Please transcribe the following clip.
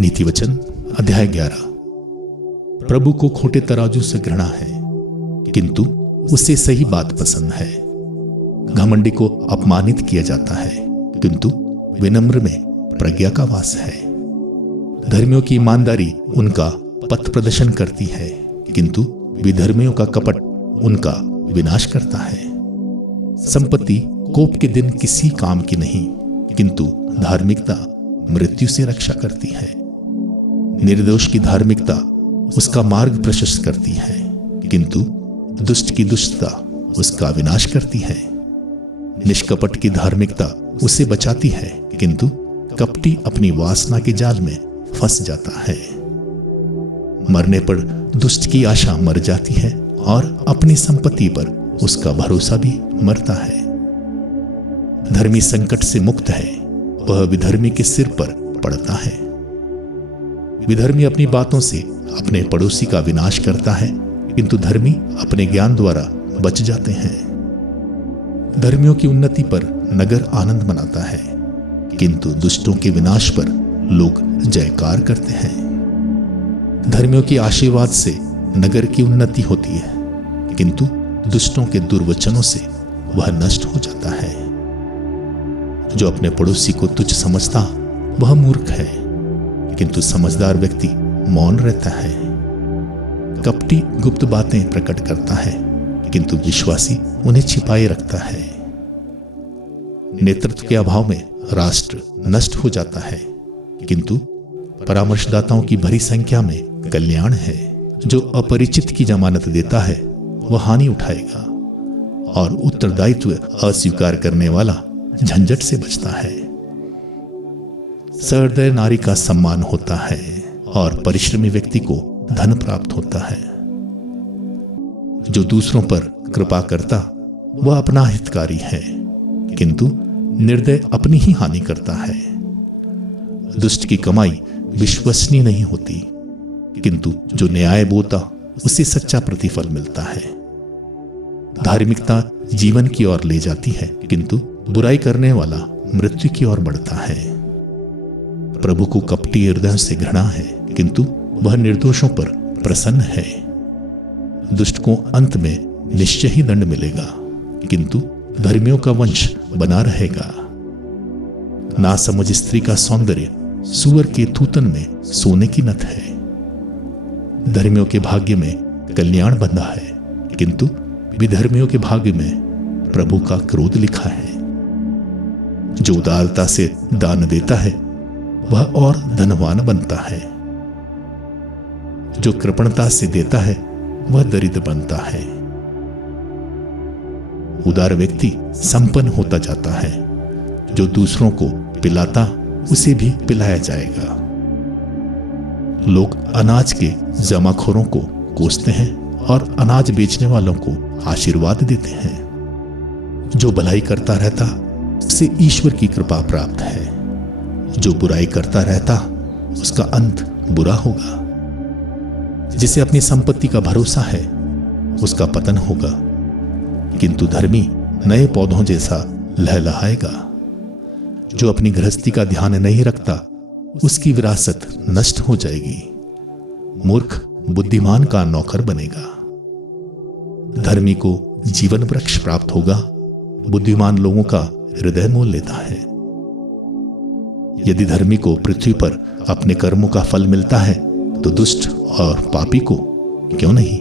नीति वचन अध्याय 11। प्रभु को खोटे तराजू से घृणा है, किंतु उसे सही बात पसंद है। घमंडी को अपमानित किया जाता है, किंतु विनम्र में प्रज्ञा का वास है। धर्मियों की ईमानदारी उनका पथ प्रदर्शन करती है, किंतु विधर्मियों का कपट उनका विनाश करता है। संपत्ति कोप के दिन किसी काम की नहीं, किंतु धार्मिकता मृत्यु से रक्षा करती है। निर्दोष की धार्मिकता उसका मार्ग प्रशस्त करती है, किंतु दुष्ट की दुष्टता उसका विनाश करती है। निष्कपट की धार्मिकता उसे बचाती है, किंतु कपटी अपनी वासना के जाल में फंस जाता है। मरने पर दुष्ट की आशा मर जाती है और अपनी संपत्ति पर उसका भरोसा भी मरता है। धर्मी संकट से मुक्त है, वह विधर्मी के सिर पर पड़ता है। विधर्मी अपनी बातों से अपने पड़ोसी का विनाश करता है, किंतु धर्मी अपने ज्ञान द्वारा बच जाते हैं। धर्मियों की उन्नति पर नगर आनंद मनाता है, किंतु दुष्टों के विनाश पर लोग जयकार करते हैं। धर्मियों के आशीर्वाद से नगर की उन्नति होती है, किंतु दुष्टों के दुर्वचनों से वह नष्ट हो जाता है। जो अपने पड़ोसी को तुच्छ समझता वह मूर्ख है, किंतु समझदार व्यक्ति मौन रहता है। कपटी गुप्त बातें प्रकट करता है, किंतु विश्वासी उन्हें छिपाए रखता है। नेतृत्व के अभाव में राष्ट्र नष्ट हो जाता है, किंतु परामर्शदाताओं की भरी संख्या में कल्याण है। जो अपरिचित की जमानत देता है वह हानि उठाएगा, और उत्तरदायित्व अस्वीकार करने वाला झंझट से बचता है। सहृदय नारी का सम्मान होता है, और परिश्रमी व्यक्ति को धन प्राप्त होता है। जो दूसरों पर कृपा करता वह अपना हितकारी है, किंतु निर्दय अपनी ही हानि करता है। दुष्ट की कमाई विश्वसनीय नहीं होती, किंतु जो न्याय बोता उसे सच्चा प्रतिफल मिलता है। धार्मिकता जीवन की ओर ले जाती है, किंतु बुराई करने वाला मृत्यु की ओर बढ़ता है। प्रभु को कपटी हृदय से घृणा है, किंतु वह निर्दोषों पर प्रसन्न है। दुष्ट को अंत में निश्चय ही दंड मिलेगा, किंतु धर्मियों का वंश बना रहेगा। नासमझ स्त्री का सौंदर्य सूअर के थूथन में सोने की नथ है। धर्मियों के भाग्य में कल्याण बंधा है, किंतु विधर्मियों के भाग्य में प्रभु का क्रोध लिखा है। जो उदारता से दान देता है वह और धनवान बनता है। जो कृपणता से देता है वह दरिद्र बनता है। उदार व्यक्ति संपन्न होता जाता है। जो दूसरों को पिलाता उसे भी पिलाया जाएगा। लोग अनाज के जमाखोरों को कोसते हैं और अनाज बेचने वालों को आशीर्वाद देते हैं। जो भलाई करता रहता उसे ईश्वर की कृपा प्राप्त है। जो बुराई करता रहता उसका अंत बुरा होगा। जिसे अपनी संपत्ति का भरोसा है उसका पतन होगा, किंतु धर्मी नए पौधों जैसा लहलहाएगा। जो अपनी गृहस्थी का ध्यान नहीं रखता उसकी विरासत नष्ट हो जाएगी। मूर्ख बुद्धिमान का नौकर बनेगा। धर्मी को जीवन वृक्ष प्राप्त होगा, बुद्धिमान लोगों का हृदय मोल लेता है। यदि धर्मी को पृथ्वी पर अपने कर्मों का फल मिलता है तो दुष्ट और पापी को क्यों नहीं।